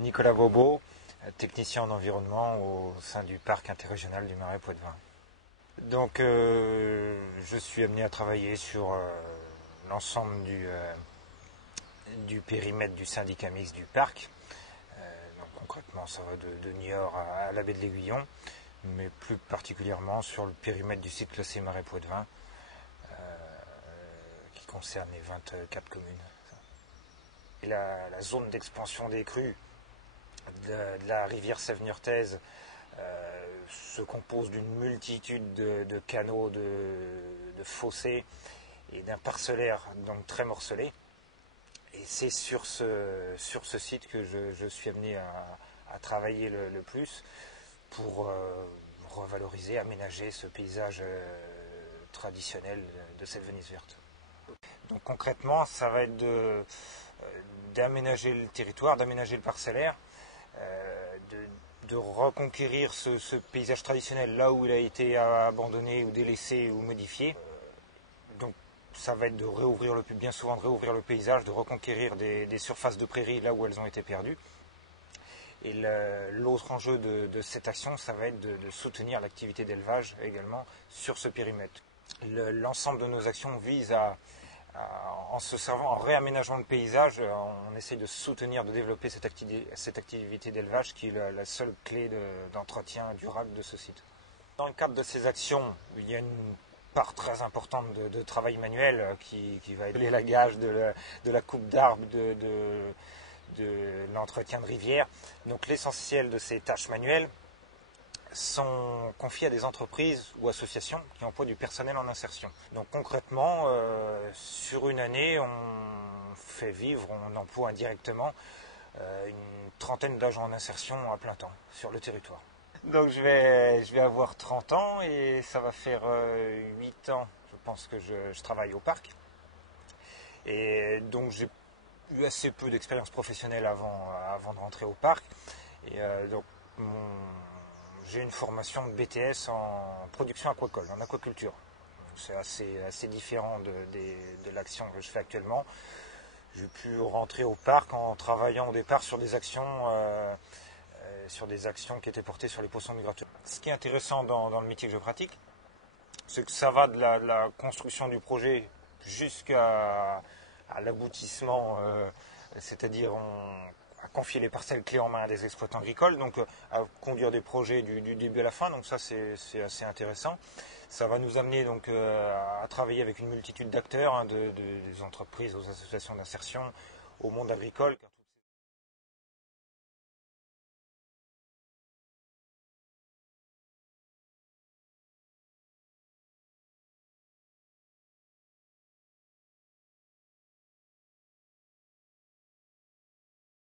Nicolas Bobo, technicien en environnement au sein du parc interrégional du Marais Poitevin. Donc je suis amené à travailler sur l'ensemble du périmètre du syndicat mixte du parc. Donc concrètement ça va de Niort à la baie de l'Aiguillon, mais plus particulièrement sur le périmètre du site classé Marais Poitevin, qui concerne les 24 communes. Et la zone d'expansion des crues de la rivière Sèvres-Niortaise se compose d'une multitude de canaux, de fossés et d'un parcellaire donc très morcelé. Et c'est sur ce site que je suis amené à travailler le plus pour revaloriser, aménager ce paysage traditionnel de cette Venise verte. Donc concrètement, ça va être d'aménager le territoire, d'aménager le parcellaire, de reconquérir ce paysage traditionnel là où il a été abandonné ou délaissé ou modifié. Donc ça va être bien souvent de réouvrir le paysage, de reconquérir des surfaces de prairies là où elles ont été perdues. Et l'autre enjeu de cette action, ça va être de soutenir l'activité d'élevage également sur ce périmètre. L'ensemble de nos actions vise en réaménageant le paysage, on essaye de soutenir, de développer cette activité d'élevage qui est la seule clé d'entretien durable de ce site. Dans le cadre de ces actions, il y a une part très importante de travail manuel qui va être l'élagage, de la coupe d'arbres, de l'entretien de rivières. Donc l'essentiel de ces tâches manuelles sont confiés à des entreprises ou associations qui emploient du personnel en insertion. Donc concrètement, sur une année, on emploie indirectement une trentaine d'agents en insertion à plein temps sur le territoire. Donc je vais avoir 30 ans et ça va faire 8 ans, je pense, que je travaille au parc. Et donc j'ai eu assez peu d'expérience professionnelle avant de rentrer au parc. Et donc j'ai une formation de BTS en production aquacole, en aquaculture. C'est assez différent de l'action que je fais actuellement. J'ai pu rentrer au parc en travaillant au départ sur des actions qui étaient portées sur les poissons migrateurs. Ce qui est intéressant dans le métier que je pratique, c'est que ça va de la construction du projet jusqu'à l'aboutissement, c'est-à-dire à confier les parcelles clés en main à des exploitants agricoles, donc à conduire des projets du début à la fin, donc ça c'est assez intéressant. Ça va nous amener donc à travailler avec une multitude d'acteurs, des entreprises aux associations d'insertion, au monde agricole.